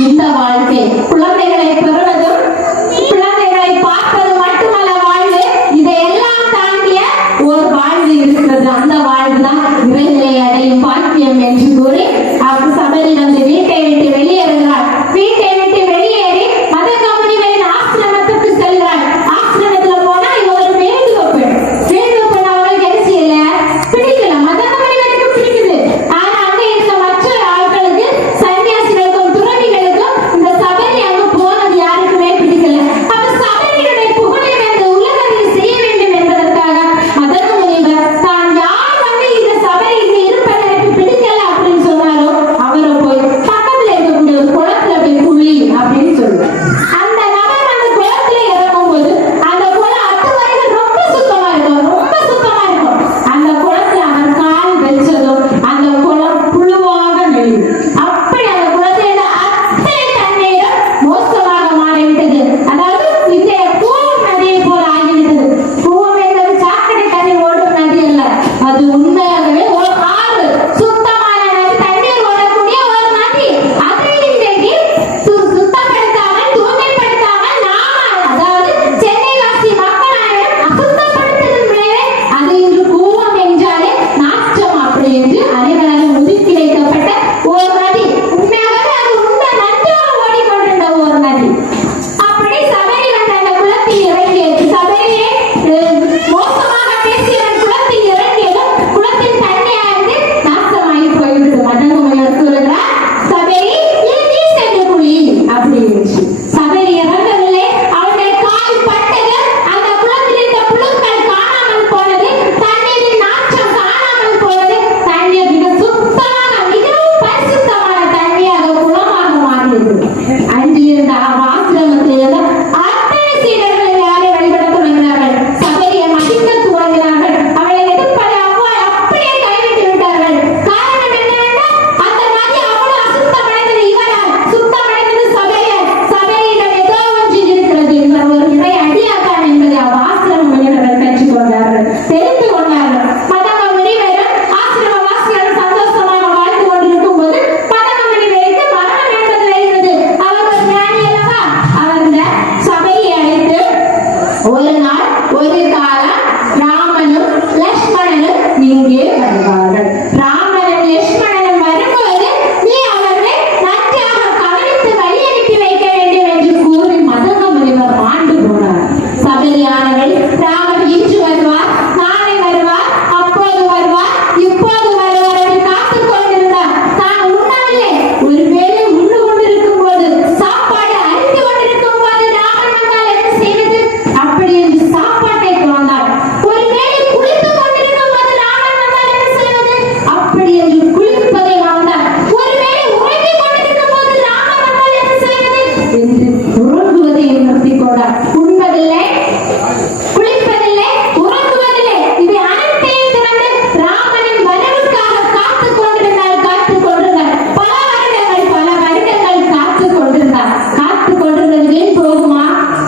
இந்த வாழ்க்கை குழந்தைகளை பெறுவதும் குழந்தைகளை பார்ப்பது மட்டுமல்ல வாழ்வு, இதையெல்லாம் தாண்டிய ஒரு வாழ்வு இருக்கிறது. அந்த வாழ்வு தான் இறைநிலை அடையும் பாக்கியம் என்று கூறி அவர் சபரி வந்து வீட்டை விட்டு வெளியேறுகிறார். வீட்டை விட்டு வெளியேறி மதகமுனிகளின் ஆசிரமத்துக்கு செல்கிறார். ஆசிரமத்துல போனா இது ஒரு வேடுவ பெண். வேடுவ பெண் அவங்களுக்கு என்ன செய்யல, பிடிக்கல. மதகமுனிகளுக்கு பிடிக்குது. ஆனா அங்க இருந்த மற்ற ஆட்களுக்கு, சன்னியாசிகளுக்கும் துறவிகளுக்கும் இந்த சபரி அங்க போனது யாருக்கு அன்றிலிருந்து ஆசிரமத்தில் இருந்த அத்தனை சீடர்கள் யாரை வழிபட தொடங்கினார்கள்? சபரியை மதிக்க துவங்கினார்கள். அவளை எதிர்ப்பதை அப்படியே கைவிட்டு விட்டார்கள். காரணம் என்னவென்றால் அந்த நதி அவ்வளவு அசுத்தமடைந்தது. இவரால் சுத்தமடைந்தது சபரியால். சபரியிடம் ஏதோ ஒன்று இருக்கிறது. இவர் ஒரு இறை அடியாத்தான் என்பதை ஆசிரம மனிதர்கள் கற்றுக்கொண்டார்கள், தெரிந்து கொண்டார்கள். மதகமணி வேறு ஆசிரம வாசிகள் சந்தோஷமாக வாழ்ந்து கொண்டிருக்கும் போது மதகமணி வேறுக்கு மரணம் என்பது இருந்தது. அவர் ஒரு ஞானி அல்லவா? அவர் இந்த சபையை அழைத்து ஒரு நாள் ஒரு காலம் ராமனும் லட்சுமணனும் இங்கே வருவார்கள். ராமனும் லட்சுமணனும் வரும்போது நீ அவர்களை நன்றாக கவனித்து வழி அனுப்பி வைக்க வேண்டும் என்று கூறி மதகமுனிவர் ஆண்டு போனார். சபரியானவள் ராமன் இன்று வருவார், நாளை வருவார், அப்போது வருவார், இப்போது வருவார் என்று காத்துக் கொண்டிருந்தார். தான் உண்ணவில்லை. ஒருவேளை உண்டு கொண்டிருக்கும் போது சாப்பாடு அரிந்து கொண்டிருக்கும் போது ராமன் வந்தால் என்ன செய்வது? அப்படி என்று சாப்பாட்டை துறந்தார். ஒருவேளை குளித்துக் கொண்டிருக்கும் போது ராமன் வந்தால் என்ன செய்வது? அப்படி என்று குளிப்பதை மறந்தார். ஒருவேளை உறங்கிக் கொண்டிருக்கும் போது ராமன் வந்தால் என்ன செய்வது? என்று உறங்குவதை நிறுத்திக் கொண்டார். உண்பதில்லை, குளிப்பதில்லை, உறங்குவதில்லை. இவை அனைத்தையும் திறந்து ராமனின் வரவுக்காக காத்துக் கொண்டிருந்தார். காத்துக் கொண்டிருந்தார். பல வருடங்கள் காத்துக் கொண்டிருந்தார். காத்துக் கொண்டிருந்தது ஏன் போகுமா?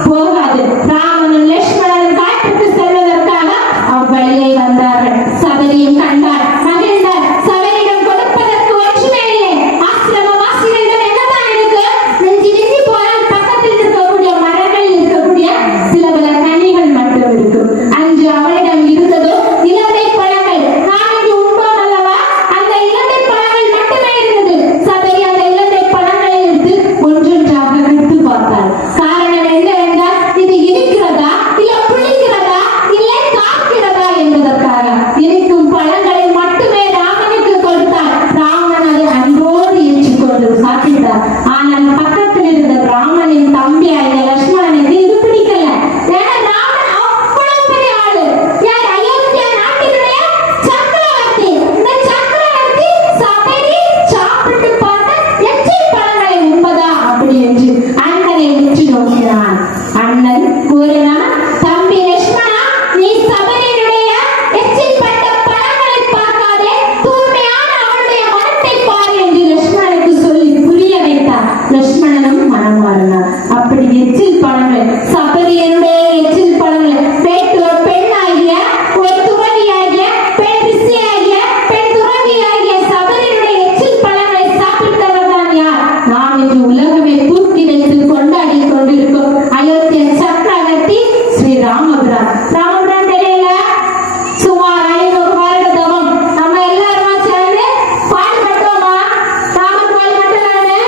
போகாது. ராமனும் லட்சுமணனும் காட்டுக்கு செல்வதற்காக அவ்வழியை வந்தார்கள். சபரியும் கண்டார், மகிழ்ந்தார். சபரியிடம் கொடுப்பதற்கு ஒன்றுமே இல்லை. ஆசிரம வாசிகளிடம் என்னதான் இருக்கு? நெஞ்சு நெஞ்சு போனால் பக்கத்தில் இருக்கக்கூடிய மரங்களில் இருக்கக்கூடிய சில பல கனிகள் மட்டும் இருக்கும். அன்று அவளிடம் இருந்ததோ இலந்தை பழங்கள். நாளைக்கு உண்போம் அல்லவா? அந்த இலந்தை பழங்கள் மட்டுமே இருந்தது. சபரி அந்த இலந்தை பழங்களை எடுத்து ஒன்றொன்றாக எடுத்து பார்த்தார். காரணம் என்னவென்றால் இது இருக்கிறதா, இல்ல புளிக்கிறதா, இல்லை காக்கிறதா என்பதற்காக. இருக்கும் பழங்களை மட்டுமே ராமனுக்கு கொடுத்தார். ராமன் அதை அன்போடு ஏற்றுக்கொண்டு சாப்பிட்டார். ஆனால் பக்கத்தில் இருந்த ராமனின் தம்பியாகிய லட்சுமணனுக்கு இது பிடிக்கல. ஏன்னா ராமன் அவ்வளவு பெரிய ஆளு. யார்? அயோத்தியா நாட்டினுடைய சக்கரவர்த்தி. இந்த சக்கரவர்த்தி சபரி சாப்பிட்டு பார்த்த எச்சில் பழங்களை உண்பதா அப்படி என்று அண்ணனை உற்று நோக்கினான். அண்ணன் கூறினான், தம்பி லட்சுமணா, நீ சபரியினுடைய எச்சில் பட்ட பழங்களை பார்க்காதே, தூய்மையான அவனுடைய மனத்தை பார் என்று லட்சுமணனுக்கு சொல்லி புரிய வைத்தார். லட்சுமணனும் மனம் மாறினார். அப்படி எச்சில் பழங்கள், சபரியனுடைய எச்சில் பழங்கள், பெற்றோர் பெண்ணாகிய ஒரு துறவியாகிய பெண் ரிஷியாகிய பெண் துறவியாகிய சபரியனுடைய எச்சில் பழங்களை சாப்பிட்டவர் தான் யார்? நாம் இன்று உலகமே தூக்கி வைத்து கொண்டாடி கொண்டிருக்கும் அயோத்திய சக்கரவர்த்தி ஸ்ரீ ராமபுரம். ராமபுரம் தெரியல? சுமார் 500 வருட தவம். நம்ம எல்லாருமா சேர்ந்து பாடுபட்டோமா? ராமன் பாடுபட்டதானே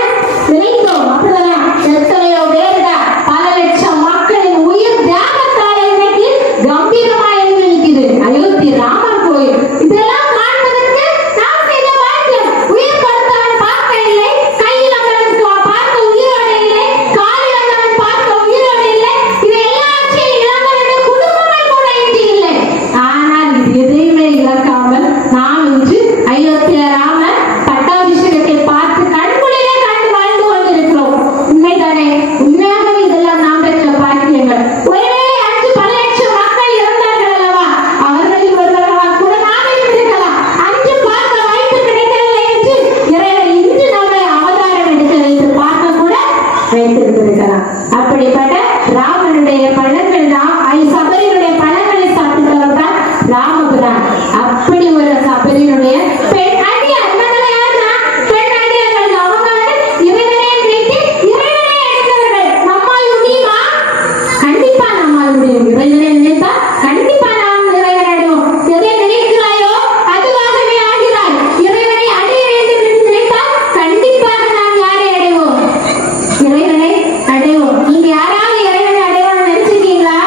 நினைத்தோம். அப்படிதானே? எத்தனையோ பேருடா, பல லட்சம் மக்களின் உயிர் தியாகத்தால் இன்னைக்கு கம்பீரமா எழுந்து நிற்குது அயோத்தி ராமர் கோயில். இதெல்லாம் காண்பதற்கு நாம் செய்த பாக்கியம். உயிர் கொடுத்தவன் பார்க்க இல்லை, கையில் அந்தவன் பார்க்க உயிரோடு இல்லை, காலில் அந்தவன் பார்க்க உயிரோடு இல்லை. இவை எல்லாவற்றையும் இழந்தவனுடைய குடும்பங்கள் கூட இன்று இல்லை. ஆனால் இது எதையுமே இழக்காமல் நாம் இன்று அயோத்தியா ராமர் பட்டாபிஷேகத்தை பார்த்து கண்குளிர கண்டு வாழ்ந்து கொண்டிருக்கிறோம். உண்மைதானே? உண்மையாகவே இதெல்லாம் நாம் பெற்ற பாக்கியங்கள். ஒருவேளை அன்று பல லட்சம் மக்கள் இறந்தார்கள் அல்லவா? அவர்களில் ஒருவர்களாக கூட நாம் இருந்திருக்கலாம். அன்று பார்க்க வாய்ப்பு கிடைக்கவில்லை என்று இறைவன் இன்று நம்மை அவதாரம் எடுக்க வைத்து பார்க்க கூட வைத்திருந்திருக்கலாம். அப்படிப்பட்ட ராமனுடைய பழங்கள் தான், சபரியினுடைய பழங்களை சாப்பிட்டவர் தான் ராமபுரம். அப்படி ஒரு சபரியினுடைய பெண் அடியார். இவங்களை யாருன்னா பெண் அடியார்கள். அவங்க இறைவனை நினைத்து இறைவனை அடைந்தவர்கள். நம்மால் முடியுமா? கண்டிப்பா நம்மால் முடியும். இறைவனை நினைத்தால் கண்டிப்பா நாம் இறைவனை அடைவோம். எதை நினைக்கிறாயோ அதுவாகவே ஆகிறாய். இறைவனை அடைய வேண்டும் என்று நினைத்தால் கண்டிப்பாக நாம் யாரை அடைவோம்? இறைவனை அடைவோம். நீங்க யாராவது இறைவனை அடைவோம்னு நினைச்சிருக்கீங்களா?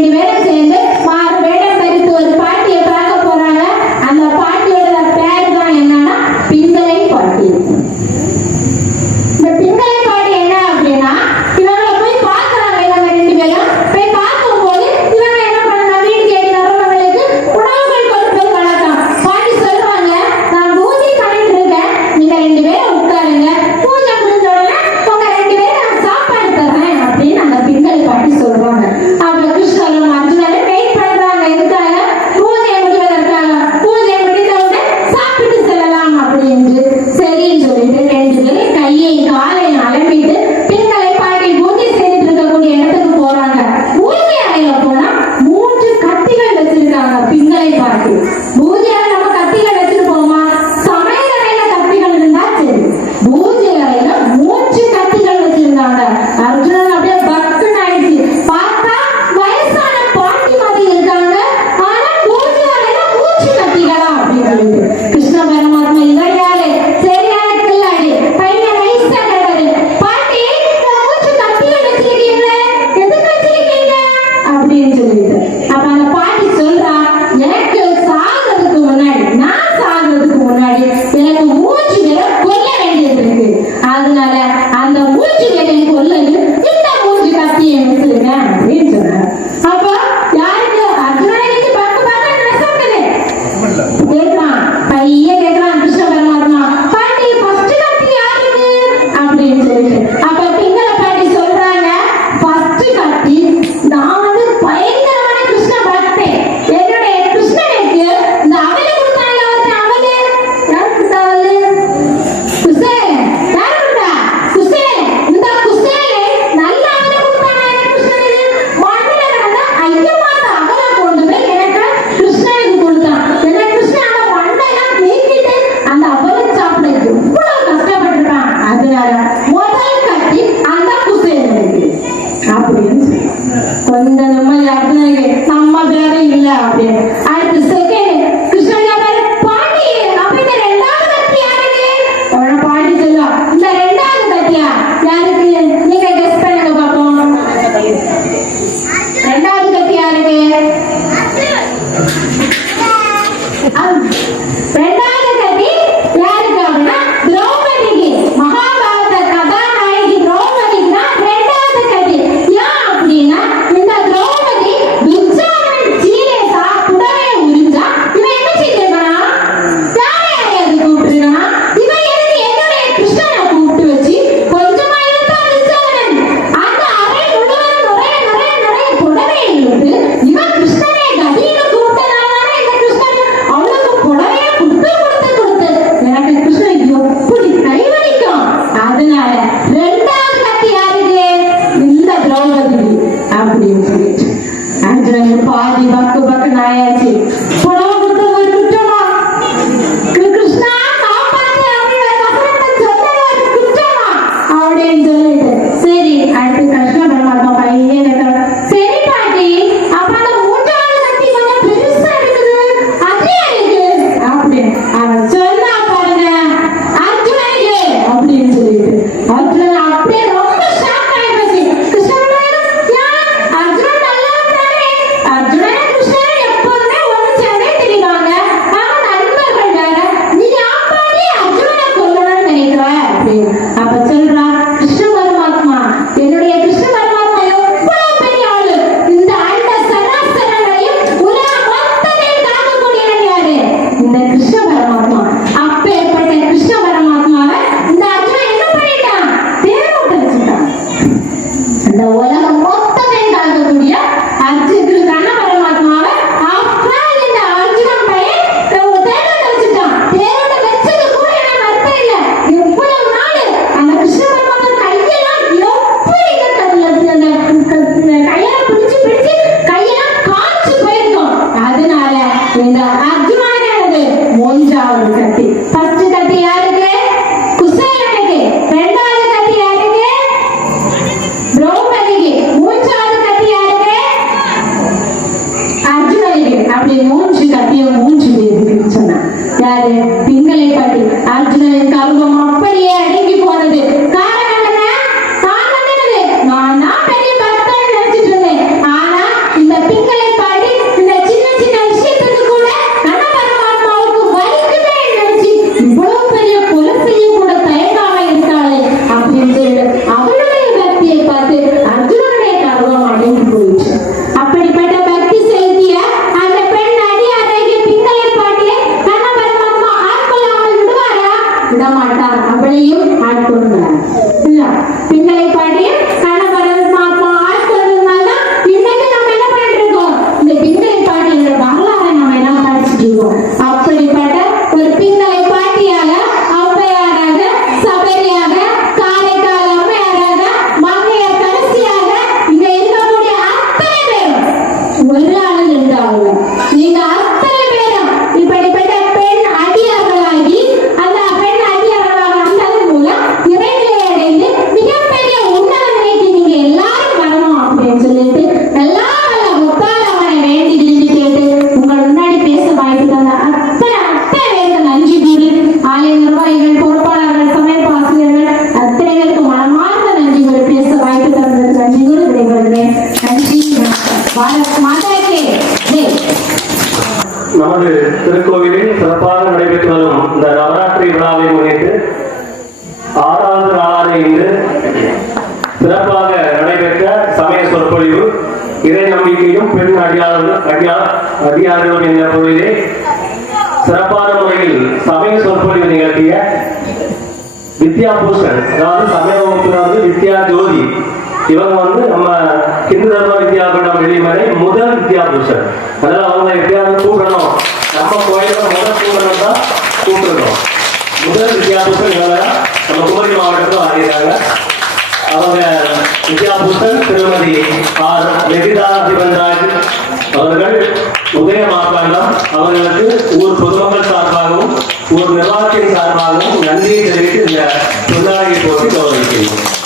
ரெண்டு பேரும் சேர்ந்து மாறு வேடம் தரித்து ஒரு பாட்டியை பார்க்க போறாங்க. அந்த பாட்டியோட பேர் தான் என்னன்னா பிங்கலை பாட்டி. இந்த பிங்கலை பாட்டி என்ன அப்படின்னா, இவங்களை போய் பார்க்கறாங்க. இவங்க ரெண்டு பேரும் போய் பார்க்கும்போது இவங்க என்ன பண்ணா, வீடு தேடி வரவங்களுக்கு உணவுகள் கொடுப்பது வழக்கம். பாட்டி சொல்றாங்க, நான் பூஜை பண்ணிட்டு இருக்கேன், நீங்க ரெண்டு பேரும் உட்காருங்க, பூஜை முடிஞ்ச உடனே உங்க ரெண்டு பேரும் நான் சாப்பாடு தரேன் அப்படின்னு அந்த பிங்கலை பாட்டி சொல்றாங்க. அப்ப கிருஷ்ணரும் அர்ஜுனரும் வெயிட் பண்றாங்க. எதுக்காக? பூஜை முடிவதற்காக. பூஜை முடிந்தவுடனே சாப்பிட்டு செல்லலாம் அப்படின்னு. சரின்னு சொல்லிட்டு ரெண்டு பேரும் கையை காலையும் அலம்பிட்டு பிங்கலை பாட்டி பூஜை செய்துட்டு இருக்கக்கூடிய இடத்துக்கு போறாங்க. பூஜை அறையில போனா 3 கத்திகள் வச்சிருக்காங்க பிங்கலை பாட்டி. பூஜை அறை நம்ம கத்திகள் வச்சிருப்போமா? சமையல் அறையில கத்திகள் இருந்தா சரி, பூஜை அறையில 3 கத்திகள் வச்சிருந்தாங்க. அர்ஜுனன் அப்படியே பக்குன்னு ஆயிடுச்சு. பார்த்தா வயசான பாட்டி மாதிரி இருக்காங்க, ஆனா பூஜை அறையில 3 கத்திகளா அப்படின்னு. கிருஷ்ண பரமாத்மா இவர் யாரு? சரியான கில்லாடி, பையன் வயசா கிடையாது. பாட்டி 3 கத்திகள் வச்சிருக்கீங்களே, எதுக்கு வச்சிருக்கீங்க அப்படின்னு சொல்லிட்டு. அப்ப அந்த பாட்டி சொல்றா, எனக்கு சாகிறதுக்கு முன்னாடி, நான் சாகிறதுக்கு முன்னாடி எனக்கு 3 பேரை கொல்ல வேண்டியது இருக்கு. அதனால அந்த 3 பேரையும் கொல்லது இந்த 3 கத்தியை வச்சிருங்க அப்படின்னு சொல்றாங்க. அப்ப யாருக்கு? அர்ஜுனனுக்கு பக்கு பக்கம் நெசக்குது கேட்கிறான். பையன் கேட்கிறான் கிருஷ்ண பரமாத்மா, பாட்டி ஃபர்ஸ்ட் கத்தி யாருக்கு அப்படின்னு சொல்லிட்டு. அப்ப பிங்கலை பாட்டி சொல்றாங்க, ஃபர்ஸ்ட் கத்தி நான் வந்து பயங்கரமான கிருஷ்ண பக்தன். என்னுடைய கிருஷ்ணனுக்கு இந்த அவலை கொடுத்தாங்க. அவலை யார் கொடுத்தா? அவலை குசேல. யார் கொடுத்தா? குசேல. இந்த குசேல நல்ல அவலை கொடுத்தாங்க எனக்கு கிருஷ்ணனுக்கு. மண்ணில கிடந்த ஐயமாத்த அவலை கொண்டு போய் எனக்கு கிருஷ்ணனுக்கு கொடுத்தான். என்ன கிருஷ்ணன் அந்த மண்டையெல்லாம் நீக்கிட்டு அந்த அவலை சாப்பிட எவ்வளவு கஷ்டப்பட்டிருக்கான். அதனால முதல் கட்டி அந்த குசேலனுக்கு அப்படின்னு சொல்லி கொஞ்சம் நிம்மதி. அர்ஜுனனுக்கு நம்ம பேரே இல்ல அப்படின்னு. அடுத்து செகண்ட் கிருஷ்ணன் கேட்டாரு, பாட்டி அப்ப இந்த 2வது கத்தி யாருக்கு? அவன பாட்டி சொல்லுவா, இந்த 2வது கத்தியா யாருக்கு? நீங்க கெஸ் பண்ணுங்க பாப்போம். 2வது கத்தி யாருக்கு? 2வது கத்தி யாருக்கு அப்படின்னா திரௌபதிக்கு. மகாபாரத கதாநாயகி திரௌபதிக்கு தான் 2வது கத்தி. ஏன் அப்படின்னா, இந்த திரௌபதி துச்சாதனன் சீலை சாப்பிடவே உரிஞ்சா இவன் என்ன செஞ்சிருக்கான்? யாரையாவது கூப்பிட்டுருக்கான். இவன் எதுக்கு என்னுடைய கிருஷ்ணனை கூப்பிட்டு வச்சு கொஞ்சமா இழுத்தான் துச்சாதனன். அந்த அறை முழுவதும் நிறைய புடவை இழுத்து இவன் கிருஷ்ணனை கதின்னு கூப்பிட்டதால இந்த கிருஷ்ணன் அவளுக்கு புடவைய கொடுத்து எனக்கு கிருஷ்ணன் எப்படி கைவலிக்கும். அதனால 2வது கத்தி யாருக்கு? இந்த திரௌபதி அப்படின்னு சொல்லிட்டு அர்ஜுனன் பாதி பக்கு ஆயாச்சு. புடவை கொடுத்து ஒரு குற்றமா? கிருஷ்ணா காப்பாத்து அப்படின்னு வசனத்தை சொன்னது ஒரு குற்றமா அப்படின்னு சொல்லிட்டு சரி. அடுத்து கிருஷ்ண பரமாத்மா பையன் கேட்கிறான், சரி பாட்டி அப்ப அந்த 3வது கத்தி கொஞ்சம் பெருசா இருக்குது, அது எனக்கு அப்படின்னு அவன் சொன்னா பாருங்க அர்ஜுனனுக்கு அப்படின்னு சொல்லிட்டு. அர்ஜுனன் அப்படியே ரொம்ப ஷாக் ஆகி போச்சு. கிருஷ்ணன் அர்ஜுனன் நல்லா இருந்தானே, அர்ஜுனன் கிருஷ்ணன் எப்போதுமே ஒண்ணு சேர்ந்தே தெரிவாங்க. ஆனா நண்பர்கள் வேற, நீ யாப்பாடி அர்ஜுனனை கொல்லணும்னு நினைக்கிற அப்படின்னு. அப்ப சொல்றா, கிருஷ்ண பரமாத்மா என்னுடைய கிருஷ்ண பரமாத்மா எவ்வளவு பெரிய ஆளு. இந்த அண்ட சராசரங்களையும் உலகம் மொத்தத்தையும் தாக்கக்கூடியவன் யாரு? இந்த கிருஷ்ண பரமாத்மா. அப்பேற்பட்ட கிருஷ்ண பரமாத்மாவை இந்த அர்ஜுனன் என்ன பண்ணிட்டான்? தேரோட்ட வச்சுட்டான். அந்த உலகம் மொத்தத்தையும் தாக்கக்கூடிய கண்ண பரமாத்மாவை ஆஃப்டர் இந்த அர்ஜுனன் பையன் தேரோட்ட வச்சுட்டான். தேரோட்ட வச்சது கூட எனக்கு அர்த்தம் இல்ல. எவ்வளவு நாள் அந்த கிருஷ்ண பரமாத்மா கையெல்லாம் எப்படி அந்த கையெல்லாம் பிடிச்சு கையெல்லாம் காய்ச்சி போயிருக்கும். அதனால இந்த அர்ஜுனனுக்கு 3வது கத்தி. ஃபர்ஸ்ட் கத்தி யாருக்கு? குசேலனுக்கு. 2வது கத்தி யாருக்கு? திரௌபதிக்கு. 3வது கத்தி யாருக்கு? அர்ஜுனனுக்கு. அப்படி 3 கத்தியும் 3 பேருக்கு சொன்னான். யாரு? பிங்கலை பாட்டி. அர்ஜுனனின் கர்வம் அப்படியே அடங்கி போனது. காரணம் என்ன? நான் பெரிய பக்தன் நினைச்சிட்டு இருந்தேன். ஆனா இந்த நீ நமது திருக்கோவிலில் சிறப்பாக நடைபெற்று வரும் இந்த நவராத்திரி விழாவை முன்னிட்டு 6வது நாளான இன்று சிறப்பாக நடைபெற்ற சமய சொற்பொழிவு இறை நம்பிக்கையும் பெண் அடியார்களும் என்ற பொழுதிலே சிறப்பான முறையில் சமய சொற்பொழிவு நிகழ்த்திய வித்யா பூஷன், அதாவது சமய வகுப்பில் வித்யா ஜோதி, இவங்க நம்ம ஹிந்து தர்ம வித்யாபீடம் வெளிமறை முதல் வித்யா பூஷன். அதனால அவங்க எப்படியாவது கூப்பிடணும், நம்ம கோயில முதல் கூப்பிடணும் தான் கூப்பிடணும். முதல் வித்யா பூஷன் இவங்க நம்ம குமரி மாவட்டத்தில் ஆகிறாங்க. அவங்க வித்யா பூஷன் திருமதி ஆர் லலிதா சிவன்ராஜ் அவர்கள் உதயமாக்காண்டம் அவர்களுக்கு ஊர் பொதுமக்கள் சார்பாகவும் ஊர் நிர்வாகத்தின் சார்பாகவும் நன்றியை தெரிவித்து இந்த சொல்லாடை போட்டு கௌரவிக்கிறோம்.